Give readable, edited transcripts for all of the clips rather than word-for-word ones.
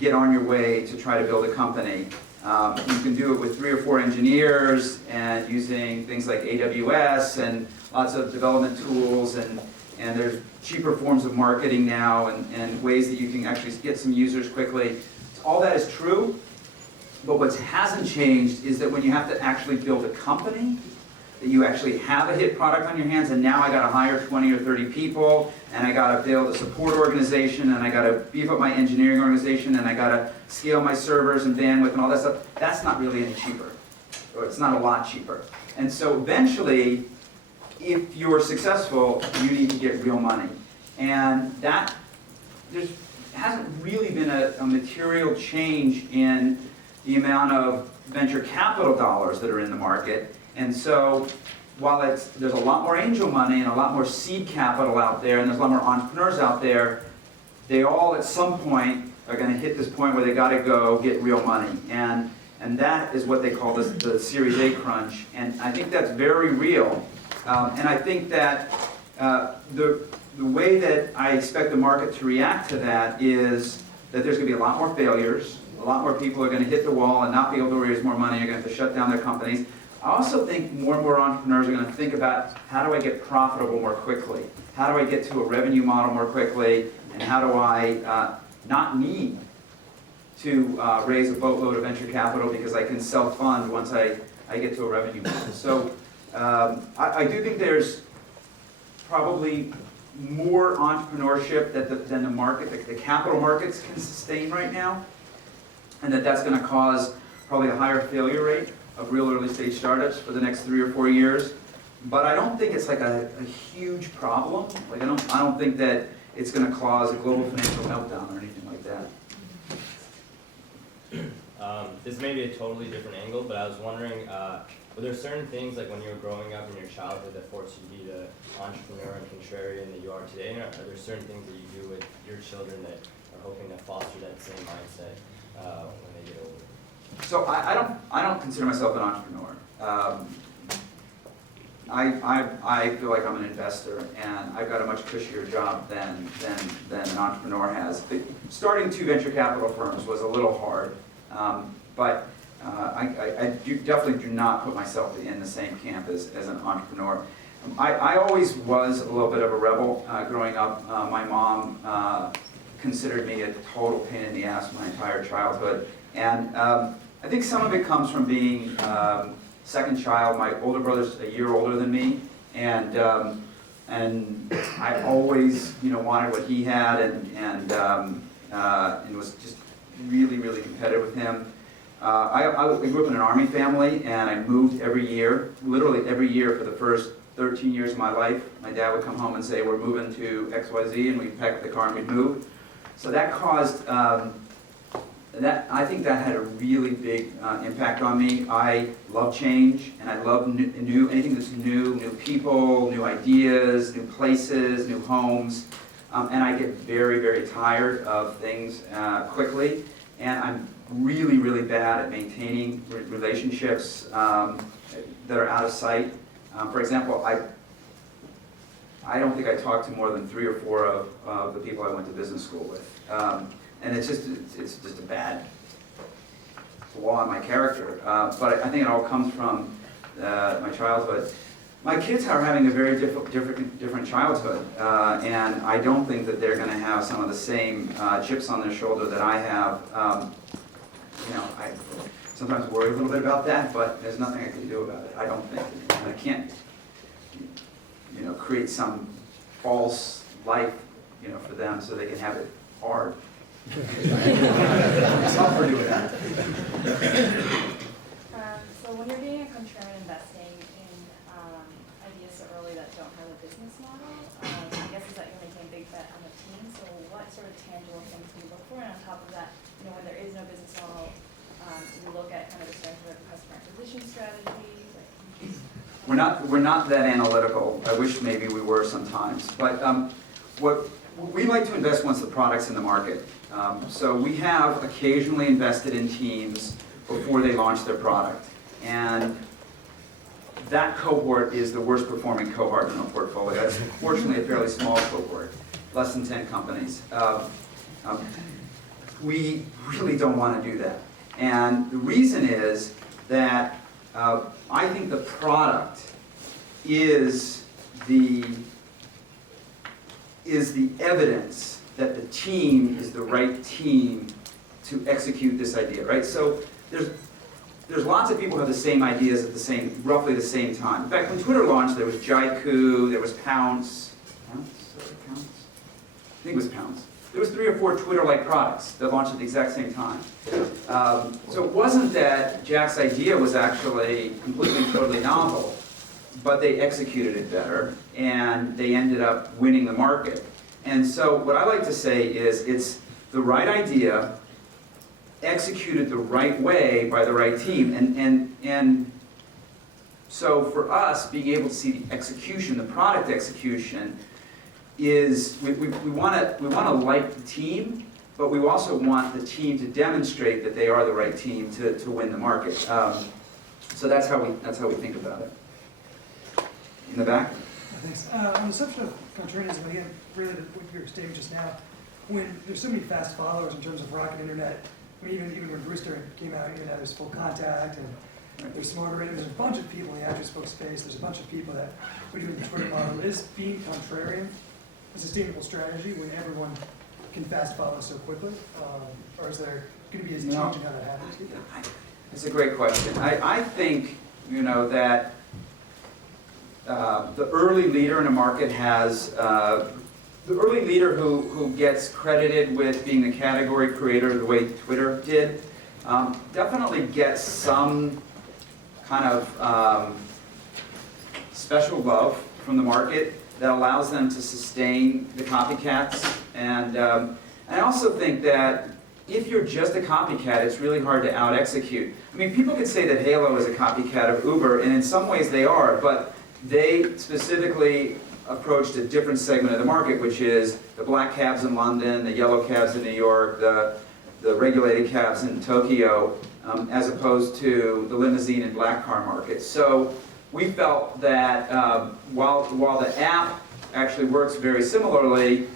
get on your way to try to build a company. You can do it with 3 or 4 engineers and using things like AWS and lots of development tools, and there's cheaper forms of marketing now and ways that you can actually get some users quickly. All that is true, but what hasn't changed is that when you have to actually build a company, that you actually have a hit product on your hands, and now I got to hire 20 or 30 people, and I got to build a support organization, and I got to beef up my engineering organization, and I got to scale my servers and bandwidth and all that stuff. That's not really any cheaper, or it's not a lot cheaper. And so eventually, if you're successful, you need to get real money. And that, there hasn't really been a material change in the amount of venture capital dollars that are in the market. And so while there's a lot more angel money and a lot more seed capital out there, and there's a lot more entrepreneurs out there, they all at some point are going to hit this point where they got to go get real money. And that is what they call the Series A crunch. And I think that's very real. And I think that the way that I expect the market to react to that is that there's going to be a lot more failures. A lot more people are going to hit the wall and not be able to raise more money. Are going to have to shut down their companies. I also think more and more entrepreneurs are going to think about, how do I get profitable more quickly? How do I get to a revenue model more quickly? And how do I not need to raise a boatload of venture capital because I can self-fund once I get to a revenue model? So I do think there's probably more entrepreneurship than the market, the capital markets can sustain right now, and that's going to cause probably a higher failure rate of real early stage startups for the next 3 or 4 years. But I don't think it's like a huge problem. Like I don't think that it's going to cause a global financial meltdown or anything like that. This may be a totally different angle, but I was wondering, were there certain things like when you were growing up in your childhood that forced you to be the entrepreneur and contrarian that you are today? Or are there certain things that you do with your children that are hoping to foster that same mindset when they get older? So I don't consider myself an entrepreneur. I feel like I'm an investor, and I've got a much cushier job than an entrepreneur has. Starting 2 venture capital firms was a little hard, but I definitely do not put myself in the same camp as an entrepreneur. I always was a little bit of a rebel growing up. My mom considered me a total pain in the ass my entire childhood, and I think some of it comes from being second child. My older brother's a year older than me, and I always wanted what he had, and was just really competitive with him. I grew up in an Army family, and I moved every year, literally every year for the first 13 years of my life. My dad would come home and say, we're moving to XYZ, and we'd pack up the car and we'd move. So that caused, I think that had a really big impact on me. I love change, and I love anything that's new people, new ideas, new places, new homes. And I get very tired of things quickly, and I'm really bad at maintaining relationships that are out of sight. For example, I don't think I talked to more than 3 or 4 of the people I went to business school with. And it's just a bad flaw in my character. But I think it all comes from my childhood. My kids are having a very different childhood, and I don't think that they're going to have some of the same chips on their shoulder that I have. I sometimes worry a little bit about that, but there's nothing I can do about it. I don't think. I can't, create some false life, for them so they can have it hard. It's tough for doing that. So when you're doing a contrarian investing in ideas so early that don't have a business model, I guess is that you're making a big bet on the team. So what sort of tangible things do you look for? And on top of that, when there is no business model, do you look at kind of the strength of customer acquisition strategies? We're not that analytical. I wish maybe we were sometimes. But what we like to invest once the product's in the market. So we have occasionally invested in teams before they launch their product. And that cohort is the worst performing cohort in our portfolio. It's fortunately a fairly small cohort, less than 10 companies. we really don't want to do that. And the reason is that I think the product is the evidence that the team is the right team to execute this idea, right? So there's lots of people who have the same ideas at roughly the same time. In fact, when Twitter launched, there was Jaiku, there was Pounce. Pounce? Pounce? I think it was Pounce. There was 3 or 4 Twitter-like products that launched at the exact same time. So it wasn't that Jack's idea was actually completely, totally novel, but they executed it better, and they ended up winning the market. And so what I like to say is it's the right idea, executed the right way by the right team. And so for us, being able to see the execution, the product execution, is we want to like the team, but we also want the team to demonstrate that they are the right team to win the market. So that's how we think about it. In the back. Thanks. On the subject of contrarianism, again, really what you were stating just now, when there's so many fast followers in terms of rocket internet, I mean, even when Brewster came out, you know, there's Full Contact, and there's Smarter, and there's a bunch of people in the address book space, there's a bunch of people that were doing the Twitter model. Is being contrarian a sustainable strategy when everyone can fast follow so quickly? Or is there going to be a change in how that happens? That's a great question. I think, you know, that the early leader in a market has, the early leader who gets credited with being the category creator the way Twitter did, definitely gets some kind of special love from the market that allows them to sustain the copycats. And I also think that if you're just a copycat, it's really hard to out-execute. I mean, people could say that Halo is a copycat of Uber, and in some ways they are, but they specifically approached a different segment of the market, which is the black cabs in London, the yellow cabs in New York, the regulated cabs in Tokyo, as opposed to the limousine and black car market. So we felt that while the app actually works very similarly,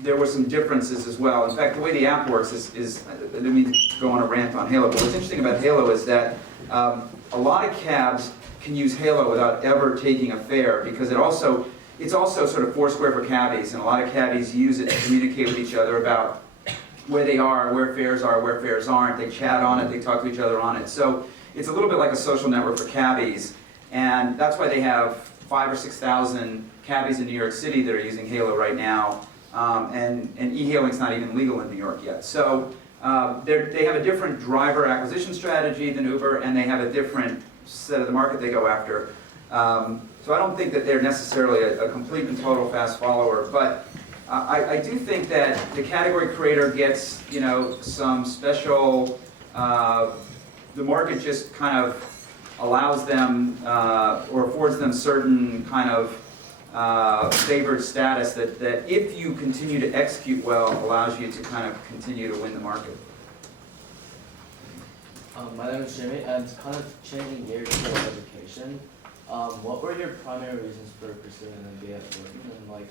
there were some differences as well. In fact, the way the app works is I didn't mean to go on a rant on Halo, but what's interesting about Halo is that a lot of cabs can use Halo without ever taking a fare, because it's also sort of Foursquare for cabbies, and a lot of cabbies use it to communicate with each other about where they are, where fares are, where fares aren't. They chat on it, they talk to each other on it. So it's a little bit like a social network for cabbies, and that's why they have 5,000 or 6,000 cabbies in New York City that are using Halo right now, and e-hailing's not even legal in New York yet. So they have a different driver acquisition strategy than Uber, and they have a different set of the market they go after. So I don't think that they're necessarily a complete and total fast follower, but I do think that the category creator gets, you know, some special, the market just kind of allows them or affords them certain kind of favored status that if you continue to execute well, allows you to kind of continue to win the market. My name is Jimmy, and it's kind of changing gears to education. What were your primary reasons for pursuing an MBA at Wharton, and like,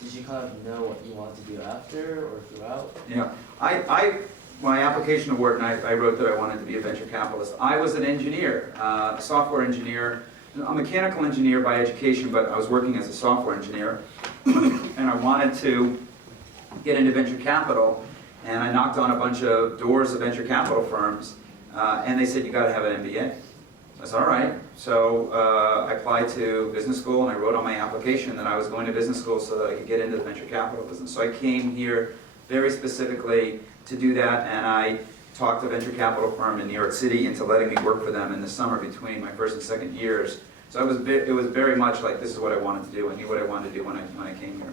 did you kind of know what you wanted to do after or throughout? Yeah, my application to Wharton, I wrote that I wanted to be a venture capitalist. I was an engineer, a software engineer. I'm a mechanical engineer by education, but I was working as a software engineer, and I wanted to get into venture capital, and I knocked on a bunch of doors of venture capital firms, and they said, you got to have an MBA. I said, all right. So I applied to business school, and I wrote on my application that I was going to business school so that I could get into the venture capital business. So I came here very specifically to do that, and I talked to a venture capital firm in New York City into letting me work for them in the summer between my first and second years. So it was very much like, this is what I wanted to do. I knew what I wanted to do when I came here.